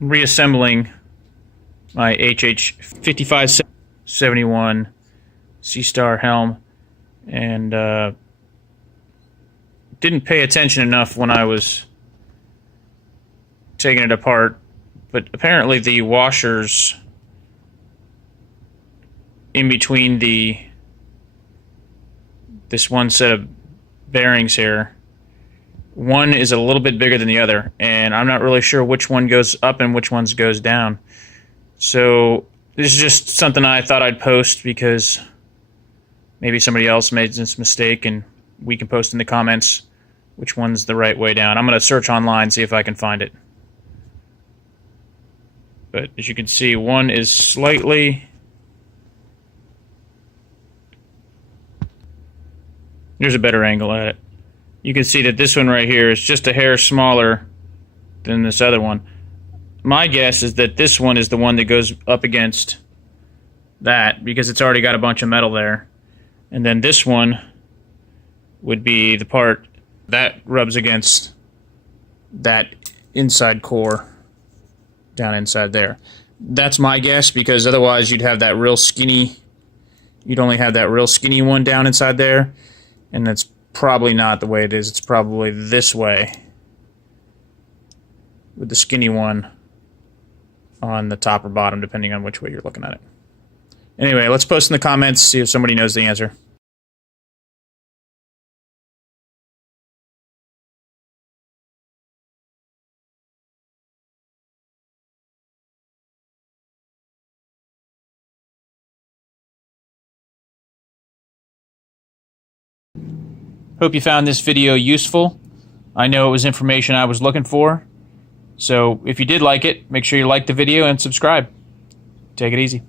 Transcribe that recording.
reassembling my HH5571 SeaStar Helm, and didn't pay attention enough when I was taking it apart, but apparently the washers in between this one set of bearings here, one is a little bit bigger than the other, and I'm not really sure which one goes up and which one goes down. So this is just something I thought I'd post because maybe somebody else made this mistake, and we can post in the comments which one's the right way down. I'm going to search online, see if I can find it. But as you can see, one is slightly... Here's a better angle at it. You can see that this one right here is just a hair smaller than this other one. My guess is that this one is the one that goes up against that because it's already got a bunch of metal there. And then this one would be the part that rubs against that inside core down inside there. That's my guess, because otherwise you'd have that real skinny, you'd only have that real skinny one down inside there, and that's probably not the way it is. It's probably this way, with the skinny one on the top or bottom, depending on which way you're looking at it. Anyway, let's post in the comments, see if somebody knows the answer. Hope you found this video useful. I know it was information I was looking for. So if you did like it, make sure you like the video and subscribe. Take it easy.